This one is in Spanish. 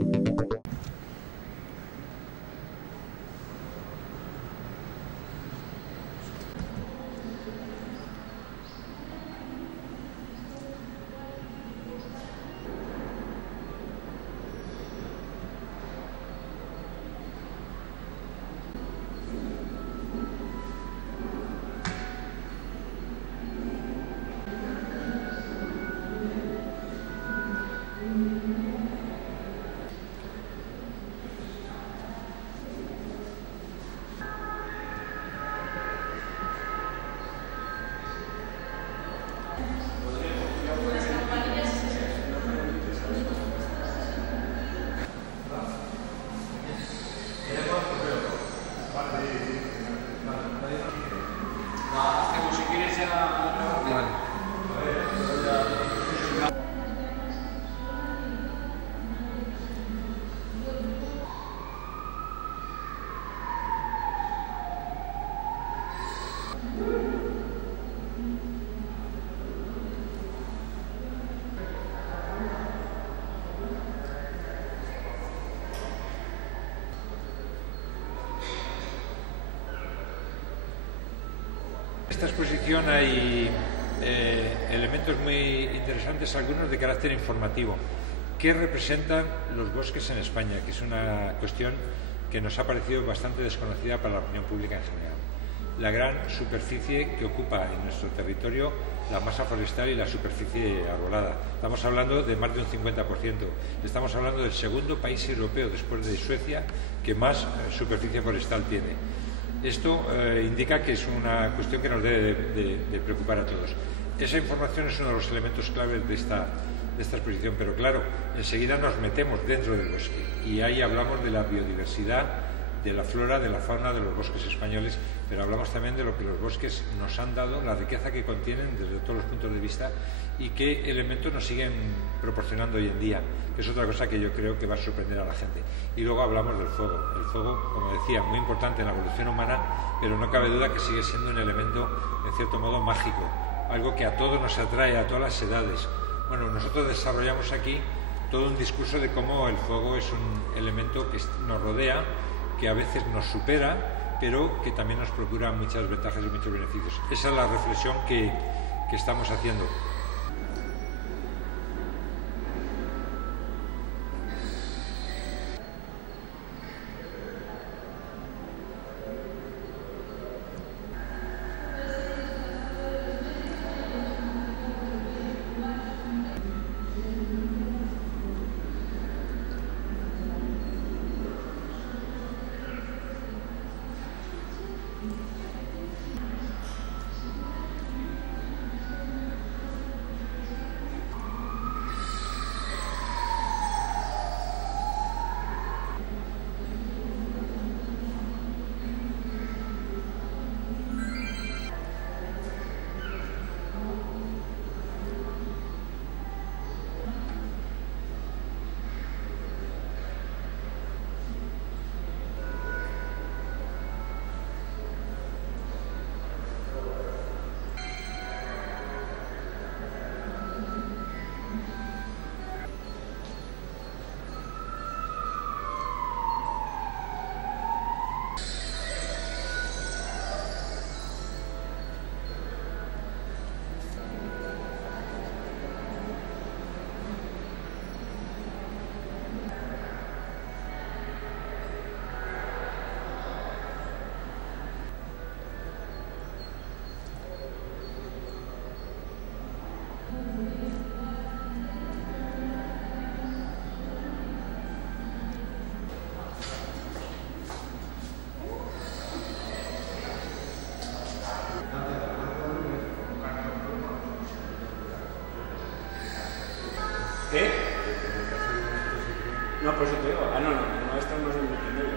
En esta exposición hay elementos muy interesantes, algunos de carácter informativo. ¿Qué representan los bosques en España? Que es una cuestión que nos ha parecido bastante desconocida para la opinión pública en general. La gran superficie que ocupa en nuestro territorio la masa forestal y la superficie arbolada. Estamos hablando de más de un 50%. Estamos hablando del segundo país europeo, después de Suecia, que más superficie forestal tiene. Esto indica que es una cuestión que nos debe de preocupar a todos. Esa información es uno de los elementos claves de esta exposición, pero claro, enseguida nos metemos dentro del bosque y ahí hablamos de la biodiversidad, de la flora, de la fauna de los bosques españoles, pero hablamos también de lo que los bosques nos han dado, la riqueza que contienen desde todos los puntos de vista y qué elementos nos siguen proporcionando hoy en día, que es otra cosa que yo creo que va a sorprender a la gente. Y luego hablamos del fuego. El fuego, como decía, muy importante en la evolución humana, pero no cabe duda que sigue siendo un elemento, en cierto modo, mágico, algo que a todos nos atrae, a todas las edades. Bueno, nosotros desarrollamos aquí todo un discurso de cómo el fuego es un elemento que nos rodea, que a veces nos supera, pero que también nos procura muchas ventajas y muchos beneficios. Esa es la reflexión que estamos haciendo. ¿Qué? No, por eso te digo. Ah, no, esto no es el primero.